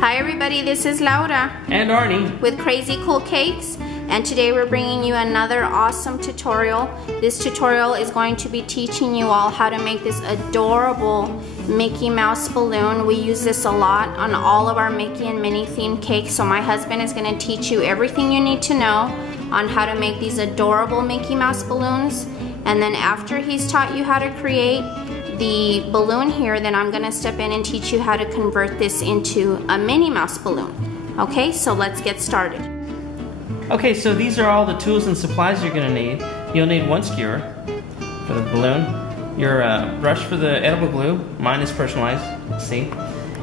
Hi everybody, this is Laura and Arnie with Krazy Cool Cakes, and today we're bringing you another awesome tutorial. This tutorial is going to be teaching you all how to make this adorable Mickey Mouse balloon. We use this a lot on all of our Mickey and Minnie themed cakes, so my husband is going to teach you everything you need to know on how to make these adorable Mickey Mouse balloons. And then after he's taught you how to create the balloon here, then I'm gonna step in and teach you how to convert this into a Minnie Mouse balloon. Okay, so let's get started. Okay, so these are all the tools and supplies you're gonna need. You'll need one skewer for the balloon, your brush for the edible glue. Mine is personalized, see?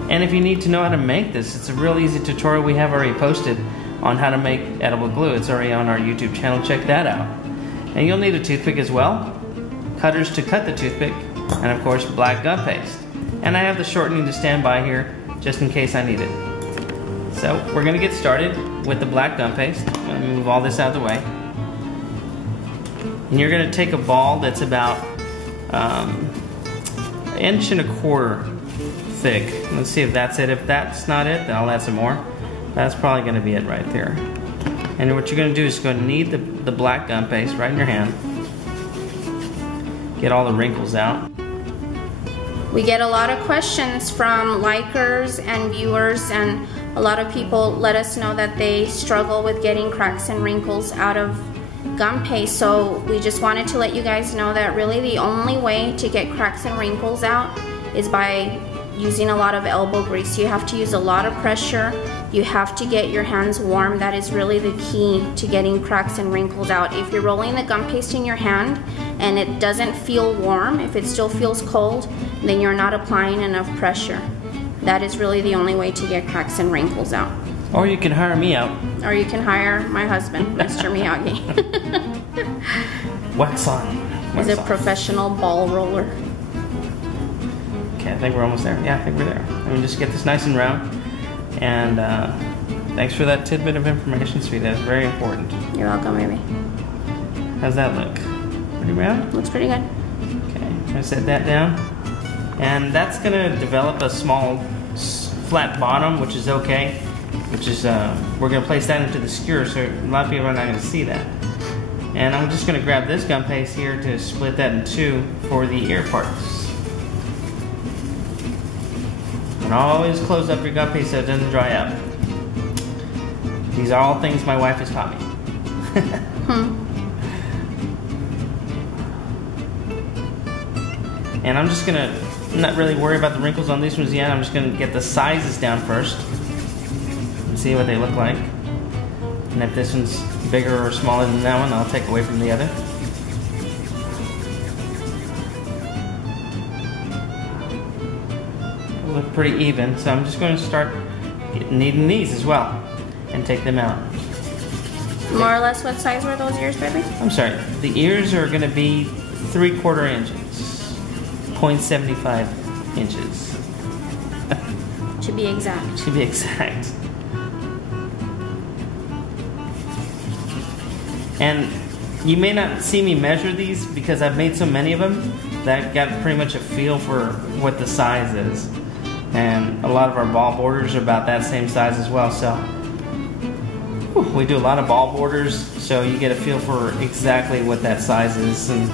And if you need to know how to make this, it's a real easy tutorial we have already posted on how to make edible glue. It's already on our YouTube channel, check that out. And you'll need a toothpick as well, cutters to cut the toothpick, and of course black gum paste. And I have the shortening to stand by here just in case I need it. So we're going to get started with the black gum paste. I'm going to move all this out of the way. And you're going to take a ball that's about an inch and a quarter thick. Let's see if that's it. If that's not it, then I'll add some more. That's probably going to be it right there. And what you're going to do is going to knead the black gum paste right in your hand. Get all the wrinkles out. We get a lot of questions from likers and viewers, and a lot of people let us know that they struggle with getting cracks and wrinkles out of gum paste. So we just wanted to let you guys know that really the only way to get cracks and wrinkles out is by using a lot of elbow grease. You have to use a lot of pressure. You have to get your hands warm. That is really the key to getting cracks and wrinkles out. If you're rolling the gum paste in your hand and it doesn't feel warm, if it still feels cold, then you're not applying enough pressure. That is really the only way to get cracks and wrinkles out. Or you can hire me out. Or you can hire my husband, Mr. Miyagi. Wax on. He's a professional ball roller. Okay, I think we're almost there. Yeah, I think we're there. Let me just get this nice and round. And thanks for that tidbit of information, sweetie. That's very important. You're welcome, baby. How's that look? Pretty round? Looks pretty good. Okay, I'm gonna set that down. And that's gonna develop a small flat bottom, which is okay. Which is, we're gonna place that into the skewer, so a lot of people are not gonna see that. And I'm just gonna grab this gum paste here to split that in two for the ear parts. And always close up your gum paste so it doesn't dry up. These are all things my wife has taught me. And I'm just gonna not really worry about the wrinkles on these ones yet. I'm just gonna get the sizes down first and see what they look like. And if this one's bigger or smaller than that one, I'll take away from the other. Look pretty even, so I'm just going to start kneading these as well and take them out. More or less what size were those ears, baby? I'm sorry, the ears are going to be 3/4 inches, 0.75 inches. To be exact. To be exact. And you may not see me measure these because I've made so many of them that I've got pretty much a feel for what the size is. And a lot of our ball borders are about that same size as well, so we do a lot of ball borders, so you get a feel for exactly what that size is, and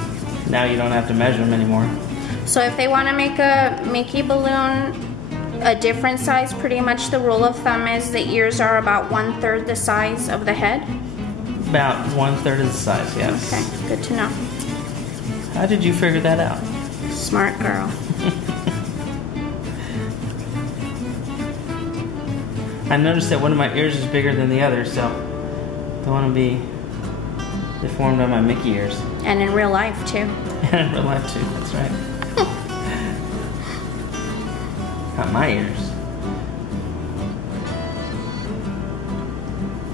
now you don't have to measure them anymore. So if they want to make a Mickey balloon a different size, pretty much the rule of thumb is the ears are about 1/3 the size of the head? About 1/3 of the size, yes. Okay, good to know. How did you figure that out? Smart girl. I noticed that one of my ears is bigger than the other, so don't want to be deformed on my Mickey ears. And in real life, too. And in real life, too, that's right. Not my ears.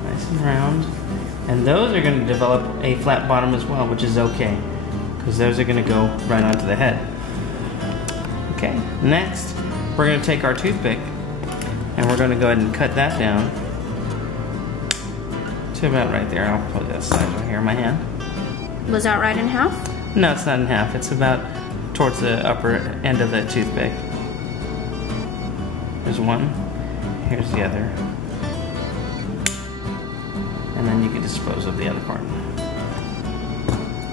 Nice and round. And those are going to develop a flat bottom as well, which is okay, because those are going to go right onto the head. Okay, next, we're going to take our toothpick and we're going to go ahead and cut that down to about right there. I'll put that size right here in my hand. Was that right in half? No, it's not in half. It's about towards the upper end of the toothpick. There's one. here's the other. And then you can dispose of the other part.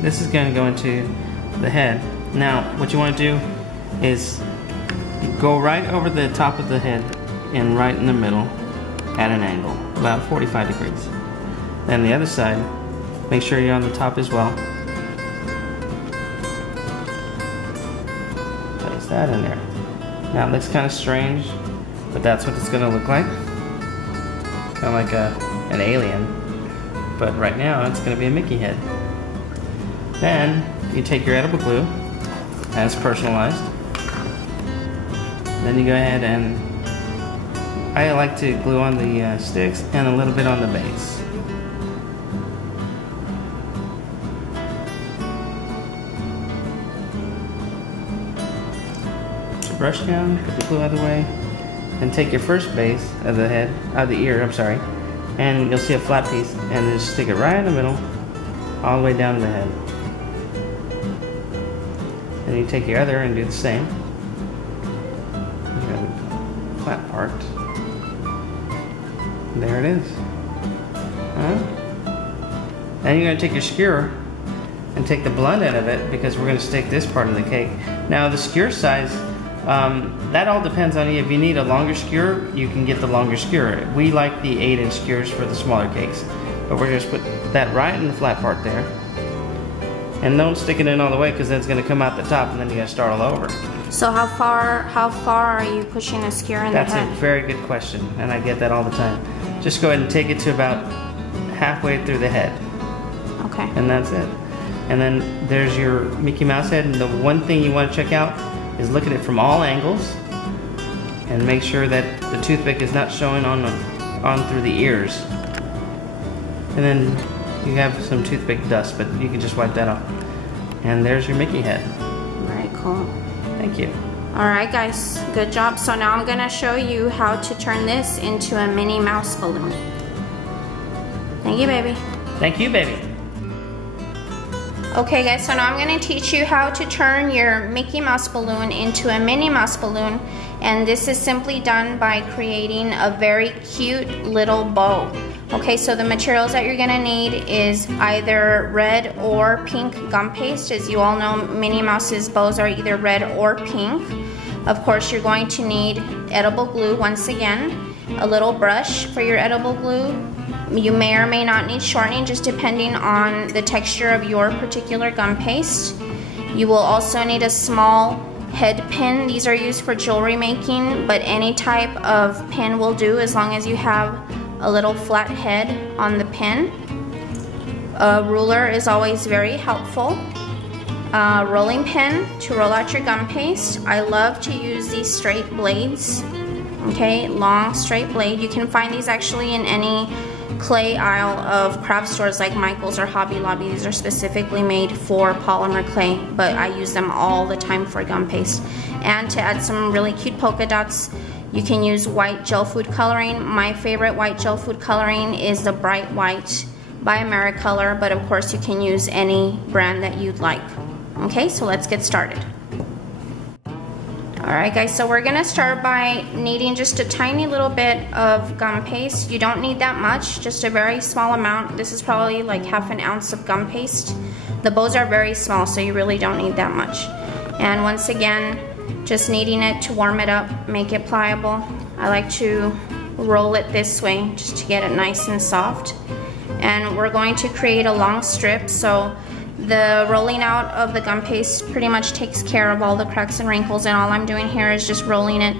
This is going to go into the head. Now, what you want to do is go right over the top of the head and right in the middle at an angle, about 45 degrees. Then the other side, make sure you're on the top as well. Place that in there. Now it looks kind of strange, but that's what it's going to look like. Kind of like an alien. But right now it's going to be a Mickey head. Then you take your edible glue, as personalized. Then you go ahead and I like to glue on the sticks and a little bit on the base. Put your brush down, put the glue out of the way, and take your first base of the head, of the ear, I'm sorry, and you'll see a flat piece, and just stick it right in the middle, all the way down to the head. Then you take your other and do the same. You got the flat part. There it is. Then you're going to take your skewer and take the blunt end of it, because we're going to stick this part of the cake. Now the skewer size, that all depends on you. If you need a longer skewer, you can get the longer skewer. We like the 8-inch skewers for the smaller cakes. But we're just put that right in the flat part there. And don't stick it in all the way, because then it's going to come out the top and then you got to start all over. So how far are you pushing a skewer in the head? That's a very good question, and I get that all the time. Just go ahead and take it to about halfway through the head. Okay. And that's it. And then there's your Mickey Mouse head, and the one thing you want to check out is look at it from all angles and make sure that the toothpick is not showing on through the ears. And then you have some toothpick dust, but you can just wipe that off. And there's your Mickey head. Very cool. Thank you. Alright guys, good job. So now I'm going to show you how to turn this into a Minnie Mouse balloon. Thank you, baby. Thank you, baby. Okay guys, so now I'm going to teach you how to turn your Mickey Mouse balloon into a Minnie Mouse balloon, and this is simply done by creating a very cute little bow. Okay, so the materials that you're going to need is either red or pink gum paste. As you all know, Minnie Mouse's bows are either red or pink. Of course, you're going to need edible glue once again, a little brush for your edible glue. You may or may not need shortening, just depending on the texture of your particular gum paste. You will also need a small head pin. These are used for jewelry making, but any type of pin will do as long as you have a little flat head on the pin. A ruler is always very helpful. A rolling pin to roll out your gum paste. I love to use these straight blades. Okay, long straight blade. You can find these actually in any clay aisle of craft stores like Michael's or Hobby Lobby. These are specifically made for polymer clay, but I use them all the time for gum paste. And to add some really cute polka dots, you can use white gel food coloring. My favorite white gel food coloring is the Bright White by AmeriColor, but of course you can use any brand that you'd like. Okay, so let's get started. Alright guys, so we're going to start by needing just a tiny little bit of gum paste. You don't need that much, just a very small amount. This is probably like ½ an ounce of gum paste. The bows are very small, so you really don't need that much. And once again, just kneading it to warm it up, make it pliable. I like to roll it this way just to get it nice and soft. And we're going to create a long strip, so the rolling out of the gum paste pretty much takes care of all the cracks and wrinkles, and all I'm doing here is just rolling it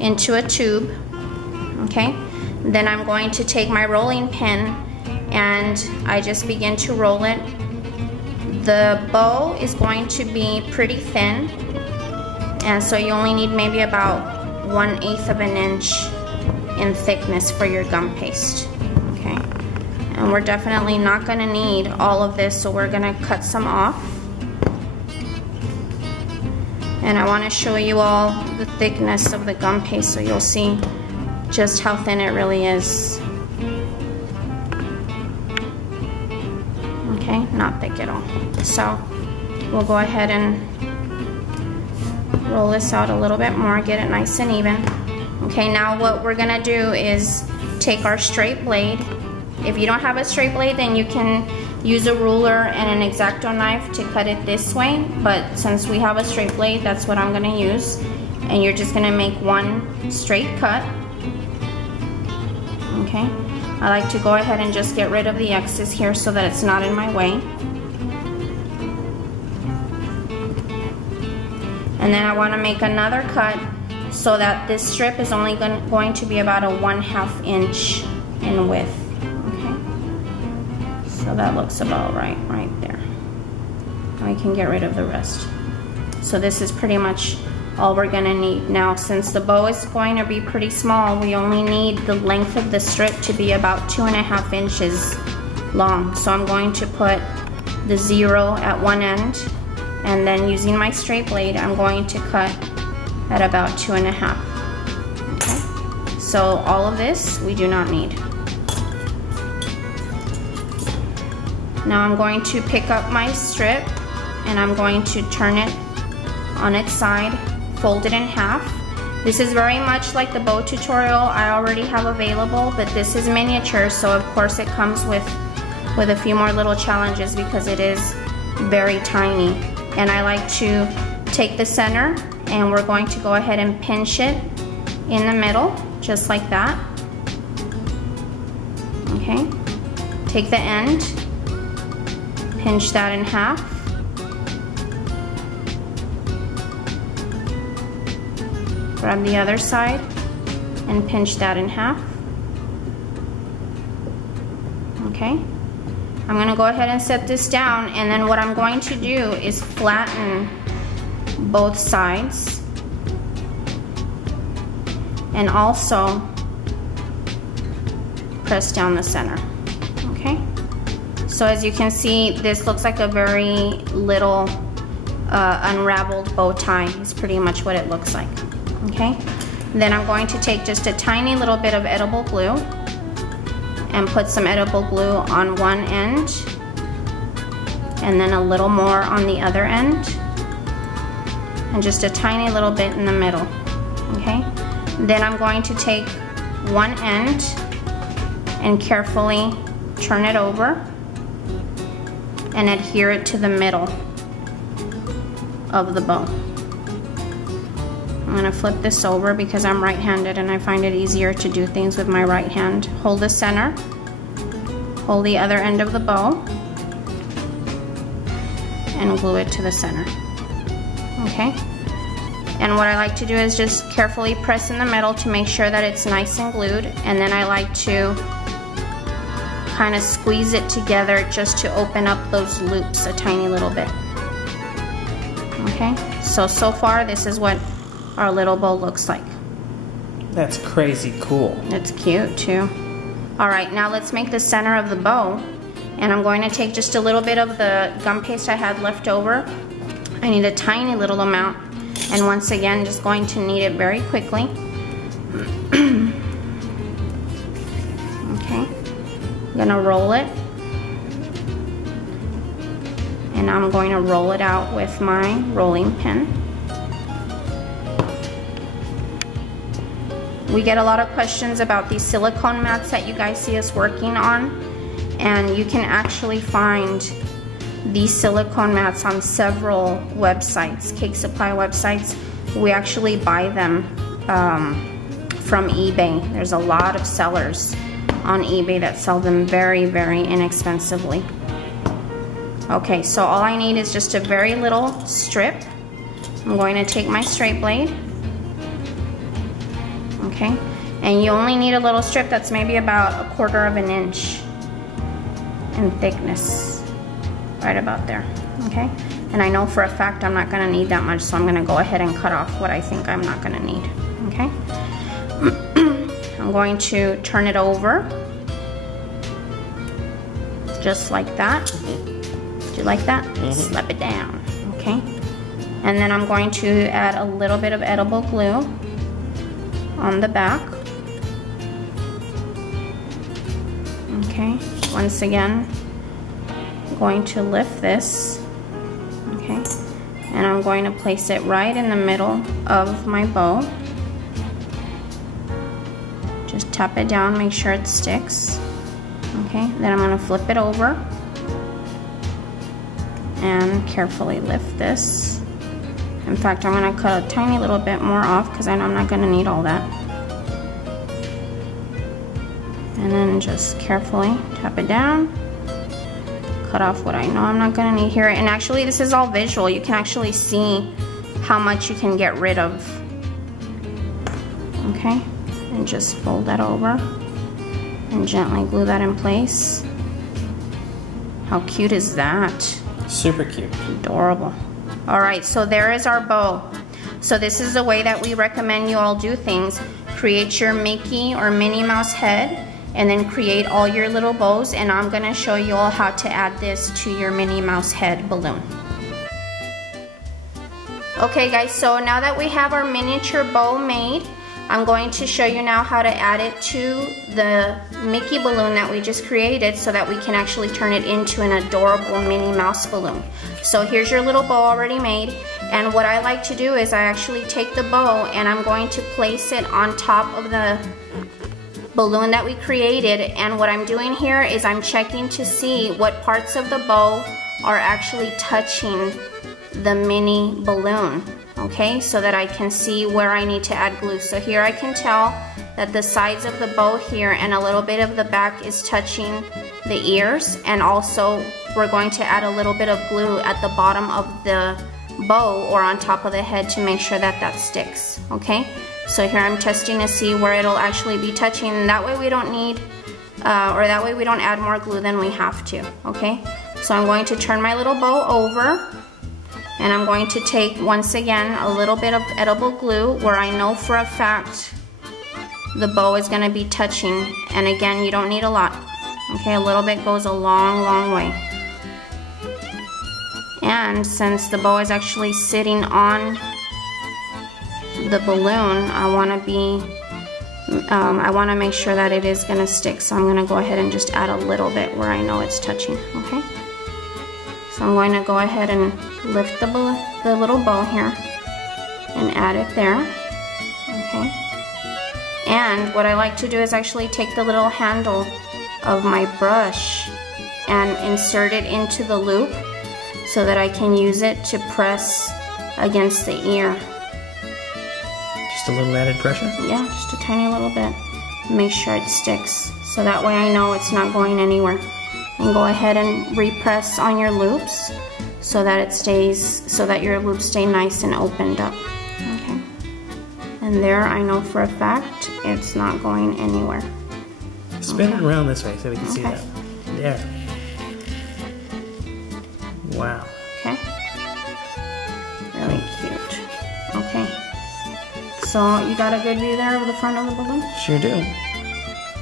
into a tube. Okay, then I'm going to take my rolling pin and I just begin to roll it. The bow is going to be pretty thin, and so you only need maybe about 1/8 of an inch in thickness for your gum paste. Okay, and we're definitely not going to need all of this, so we're going to cut some off. And I want to show you all the thickness of the gum paste so you'll see just how thin it really is. Okay, not thick at all. So we'll go ahead and roll this out a little bit more, get it nice and even. Okay, now what we're gonna do is take our straight blade. If you don't have a straight blade, then you can use a ruler and an X-Acto knife to cut it this way, but since we have a straight blade, that's what I'm gonna use. And you're just gonna make one straight cut. Okay, I like to go ahead and just get rid of the excess here so that it's not in my way. And then I wanna make another cut so that this strip is only going to be about a 1/2 inch in width. So that looks about right there. We can get rid of the rest. So this is pretty much all we're gonna need. Now, since the bow is going to be pretty small, we only need the length of the strip to be about 2.5 inches long. So I'm going to put the 0 at one end, and then using my straight blade, I'm going to cut at about 2.5. Okay? So all of this we do not need. Now I'm going to pick up my strip and I'm going to turn it on its side, fold it in half. This is very much like the bow tutorial I already have available, but this is miniature, so of course it comes with a few more little challenges because it is very tiny. And I like to take the center and we're going to go ahead and pinch it in the middle, just like that. Okay, take the end, pinch that in half. Grab the other side and pinch that in half. Okay. I'm going to go ahead and set this down, and then what I'm going to do is flatten both sides and also press down the center. Okay. So as you can see, this looks like a very little unraveled bow tie. It's pretty much what it looks like. Okay. Then I'm going to take just a tiny little bit of edible glue and put some edible glue on one end and then a little more on the other end and just a tiny little bit in the middle. Okay. Then I'm going to take one end and carefully turn it over and adhere it to the middle of the bow. I'm going to flip this over because I'm right-handed and I find it easier to do things with my right hand. Hold the center, hold the other end of the bow, and glue it to the center. Okay? And what I like to do is just carefully press in the middle to make sure that it's nice and glued, and then I like to kind of squeeze it together just to open up those loops a tiny little bit. Okay? So far this is what our little bow looks like. That's crazy cool. It's cute too. Alright, now let's make the center of the bow. And I'm going to take just a little bit of the gum paste I had left over. I need a tiny little amount. And once again, just going to knead it very quickly. Okay. I'm gonna roll it. And I'm going to roll it out with my rolling pin. We get a lot of questions about these silicone mats that you guys see us working on, and you can actually find these silicone mats on several websites, cake supply websites. We actually buy them from eBay. There's a lot of sellers on eBay that sell them very, very inexpensively. Okay, so all I need is just a very little strip. I'm going to take my straight blade. Okay, and you only need a little strip that's maybe about 1/4 inch in thickness, right about there. Okay, and I know for a fact I'm not gonna need that much, so I'm gonna go ahead and cut off what I think I'm not gonna need. Okay, I'm going to turn it over just like that. Do you like that? Slap it down. Okay, and then I'm going to add a little bit of edible glue on the back. Okay, once again, I'm going to lift this, okay, and I'm going to place it right in the middle of my bow. Just tap it down, make sure it sticks. Okay, then I'm gonna flip it over and carefully lift this. In fact, I'm gonna cut a tiny little bit more off because I know I'm not gonna need all that. And then just carefully tap it down. Cut off what I know I'm not gonna need here. And actually, this is all visual. You can actually see how much you can get rid of. Okay, and just fold that over and gently glue that in place. How cute is that? Super cute. Adorable. All right, so there is our bow. So this is the way that we recommend you all do things. Create your Mickey or Minnie Mouse head, and then create all your little bows, and I'm gonna show you all how to add this to your Minnie Mouse head balloon. Okay guys, so now that we have our miniature bow made, I'm going to show you now how to add it to the Mickey balloon that we just created so that we can actually turn it into an adorable Minnie Mouse balloon. So here's your little bow already made, and what I like to do is I actually take the bow and I'm going to place it on top of the balloon that we created, and what I'm doing here is I'm checking to see what parts of the bow are actually touching the mini balloon, okay, so that I can see where I need to add glue. So here I can tell that the sides of the bow here and a little bit of the back is touching the ears, and also we're going to add a little bit of glue at the bottom of the bow or on top of the head to make sure that that sticks, okay? So here I'm testing to see where it'll actually be touching, and that way we don't need, or that way we don't add more glue than we have to, okay? So I'm going to turn my little bow over, and I'm going to take, once again, a little bit of edible glue where I know for a fact the bow is gonna be touching, and again, you don't need a lot, okay? A little bit goes a long, long way. And since the bow is actually sitting on the balloon, I want to make sure that it is going to stick, so I'm going to go ahead and just add a little bit where I know it's touching, okay? So I'm going to go ahead and lift the little bow here and add it there, okay? And what I like to do is actually take the little handle of my brush and insert it into the loop so that I can use it to press against the ear. Just a little added pressure? Yeah, just a tiny little bit. Make sure it sticks, so that way I know it's not going anywhere. And go ahead and repress on your loops so that it stays, so that your loops stay nice and opened up. Okay. And there, I know for a fact it's not going anywhere. Spin it around this way so we can see that. There. Wow. Okay. Really cute. Okay. So you got a good view there of the front of the balloon? Sure do.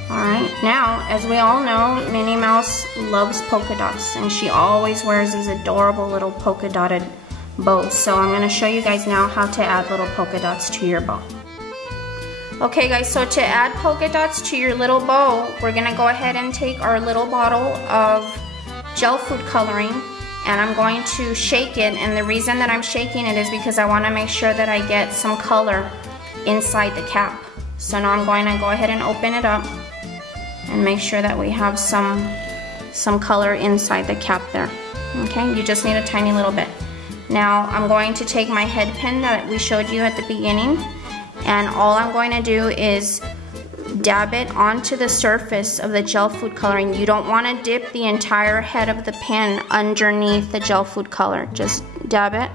Alright, now, as we all know, Minnie Mouse loves polka dots, and she always wears these adorable little polka dotted bows. So I'm going to show you guys now how to add little polka dots to your bow. Okay guys, so to add polka dots to your little bow, we're going to go ahead and take our little bottle of gel food coloring, and I'm going to shake it, and the reason that I'm shaking it is because I want to make sure that I get some color inside the cap. So now I'm going to go ahead and open it up and make sure that we have some color inside the cap there. Okay, you just need a tiny little bit. Now I'm going to take my head pin that we showed you at the beginning, and all I'm going to do is dab it onto the surface of the gel food coloring. You don't want to dip the entire head of the pin underneath the gel food color. Just dab it,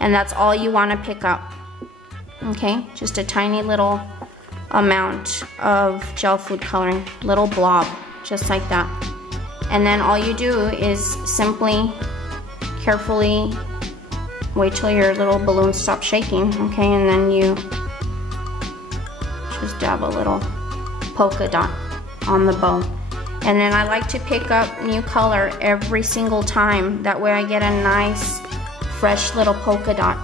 and that's all you want to pick up. Okay, just a tiny little amount of gel food coloring, little blob, just like that. And then all you do is simply carefully wait till your little balloon stops shaking, okay, and then you just dab a little polka dot on the bow. And then I like to pick up new color every single time, that way I get a nice fresh little polka dot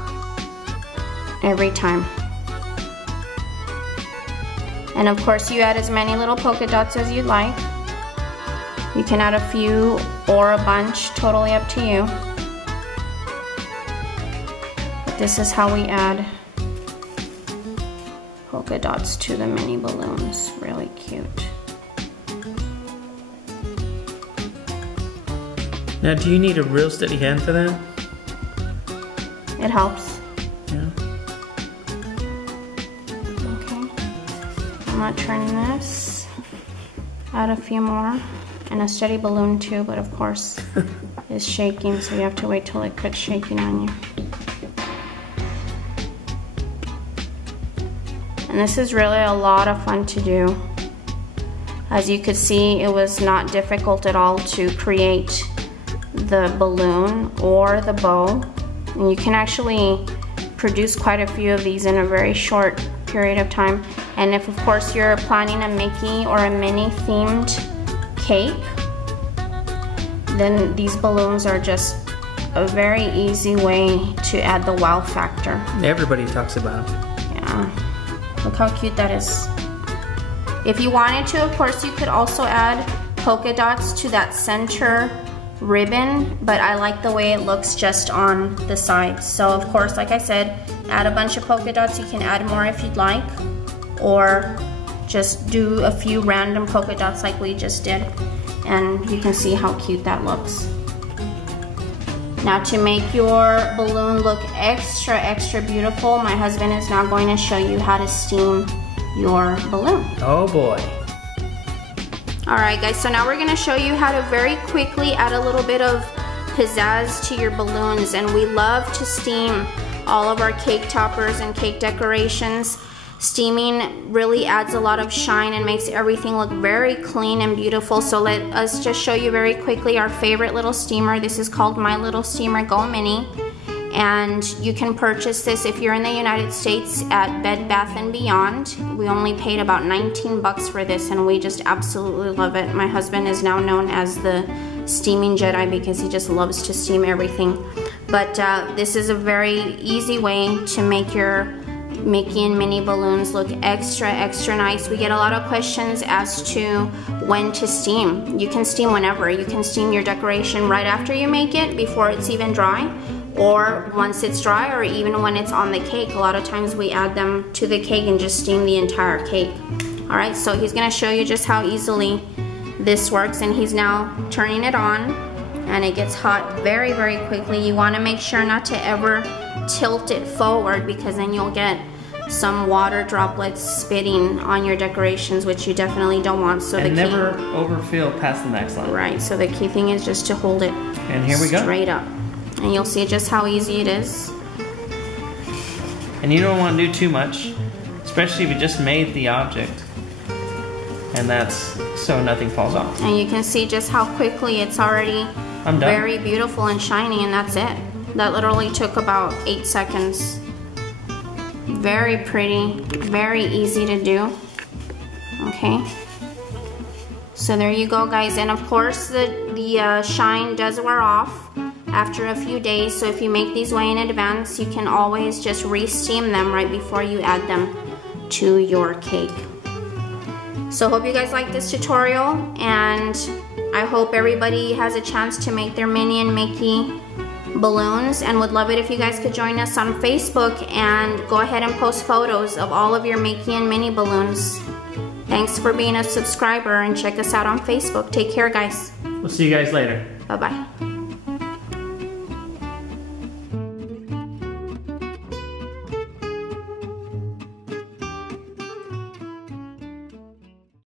every time. And of course you add as many little polka dots as you'd like. You can add a few or a bunch, totally up to you. But this is how we add polka polka dots to the mini balloons. Really cute. Now, do you need a real steady hand for that? It helps. Yeah. Okay. I'm not turning this. Add a few more. And a steady balloon too, but of course it's shaking, so you have to wait till it quits shaking on you. And this is really a lot of fun to do. As you could see, it was not difficult at all to create the balloon or the bow. And you can actually produce quite a few of these in a very short period of time. And if of course you're planning a Mickey or a Minnie themed cake, then these balloons are just a very easy way to add the wow factor. Everybody talks about them. Yeah, look how cute that is. If you wanted to, of course, you could also add polka dots to that center ribbon, but I like the way it looks just on the sides. So of course, like I said, add a bunch of polka dots. You can add more if you'd like, or just do a few random polka dots like we just did, and you can see how cute that looks. Now, to make your balloon look extra beautiful, my husband is now going to show you how to steam your balloon. Oh boy. Alright guys, so now we're going to show you how to very quickly add a little bit of pizzazz to your balloons. And we love to steam all of our cake toppers and cake decorations. Steaming really adds a lot of shine and makes everything look very clean and beautiful. So let us just show you very quickly our favorite little steamer. This is called My Little Steamer Go Mini. And you can purchase this if you're in the United States at Bed Bath & Beyond. We only paid about 19 bucks for this, and we just absolutely love it. My husband is now known as the Steaming Jedi because he just loves to steam everything. But this is a very easy way to make your Mickey and Minnie balloons look extra nice. We get a lot of questions as to when to steam. You can steam whenever. You can steam your decoration right after you make it, before it's even dry, or once it's dry, or even when it's on the cake. A lot of times we add them to the cake and just steam the entire cake. Alright, so he's going to show you just how easily this works, and he's now turning it on, and it gets hot very quickly. You want to make sure not to ever tilt it forward, because then you'll get some water droplets spitting on your decorations, which you definitely don't want. So and never overfill past the next line. Right, so the key thing is just to hold it and here we go. Straight up. And you'll see just how easy it is. And you don't want to do too much, especially if you just made the object. And that's so nothing falls off. And you can see just how quickly it's already very beautiful and shiny, and that's it. That literally took about 8 seconds. Very pretty, very easy to do. Okay. So there you go, guys. And of course, the shine does wear off after a few days, so if you make these way in advance, you can always just re-steam them right before you add them to your cake. So hope you guys like this tutorial, and I hope everybody has a chance to make their Minnie and Mickey balloons, and would love it if you guys could join us on Facebook and go ahead and post photos of all of your Mickey and Minnie balloons. Thanks for being a subscriber, and check us out on Facebook. Take care, guys. We'll see you guys later. Bye-bye.